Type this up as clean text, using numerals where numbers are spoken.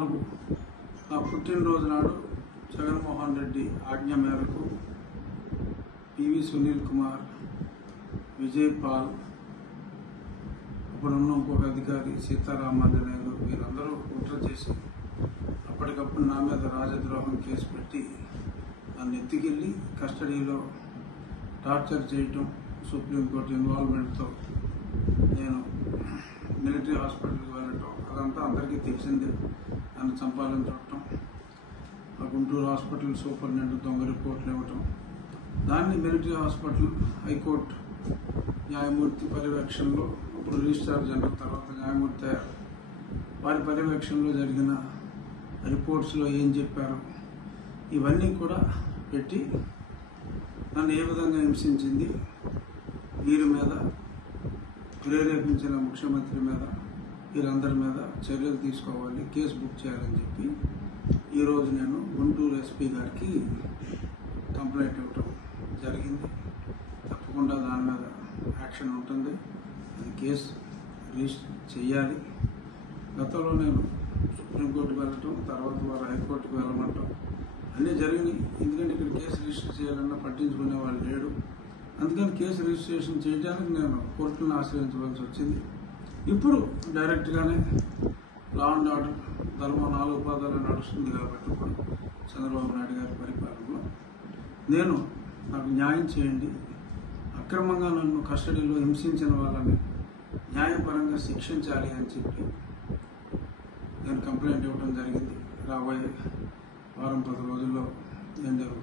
14 నా పుట్టినరోజు నాడు జగన్మోహన్ రెడ్డి ఆజ్ఞ మేరకు పివి సునీల్ కుమార్, విజయ్ పాల్, ఇప్పుడున్న ఇంకొక అధికారి సీతారామాంజనేయులు వీరందరూ కుట్ర చేసి అప్పటికప్పుడు నా మీద రాజద్రోహం కేసు పెట్టి నన్ను ఎత్తుకెళ్ళి కస్టడీలో టార్చర్ చేయటం, సుప్రీంకోర్టు ఇన్వాల్వ్మెంట్తో నేను మిలిటరీ హాస్పిటల్కి వెళ్ళటం అదంతా అందరికీ తెలిసిందే. నన్ను చంపాలని చూడటం, ఆ గుంటూరు హాస్పిటల్ సూపరింటెండెంట్ దొంగ రిపోర్ట్లు ఇవ్వటం, దాన్ని మిలిటరీ హాస్పిటల్ హైకోర్టు న్యాయమూర్తి పర్యవేక్షణలో, ఇప్పుడు రిజిస్ట్రార్ జనరల్ తర్వాత న్యాయమూర్తి అయ్యారు, వారి పర్యవేక్షణలో జరిగిన రిపోర్ట్స్లో ఏం చెప్పారు ఇవన్నీ కూడా పెట్టి నన్ను ఏ విధంగా హింసించింది, వీరి మీద ప్రేరేపించిన ముఖ్యమంత్రి మీద, వీరందరి మీద చర్యలు తీసుకోవాలి, కేసు బుక్ చేయాలని చెప్పి ఈరోజు నేను గుంటూరు ఎస్పీ గారికి కంప్లైంట్ ఇవ్వటం జరిగింది. తప్పకుండా దాని మీద యాక్షన్ ఉంటుంది, అది కేసు రిజిస్టర్ చేయాలి. గతంలో నేను సుప్రీంకోర్టుకు వెళ్ళటం, తర్వాత వారు హైకోర్టుకు వెళ్ళమంటాం అన్నీ జరిగినాయి. ఎందుకంటే ఇక్కడ కేసు రిజిస్టర్ చేయాలన్నా పట్టించుకునే వాళ్ళు లేడు. అందుకని కేసు రిజిస్ట్రేషన్ చేయడానికి నేను కోర్టులను ఆశ్రయించవలసి వచ్చింది. ఇప్పుడు డైరెక్ట్గానే లా అండ్ ఆర్డర్ ధర్మం 4 పాదాలు నడుస్తుంది కాబట్టి ఇప్పుడు చంద్రబాబు నాయుడు గారి పరిపాలనలో నాకు న్యాయం చేయండి, అక్రమంగా నన్ను కస్టడీలో హింసించిన వాళ్ళని న్యాయపరంగా శిక్షించాలి అని చెప్పి నేను కంప్లైంట్ ఇవ్వడం జరిగింది. రాబోయే వారం 10 రోజుల్లో ఏం జరుగుతుంది.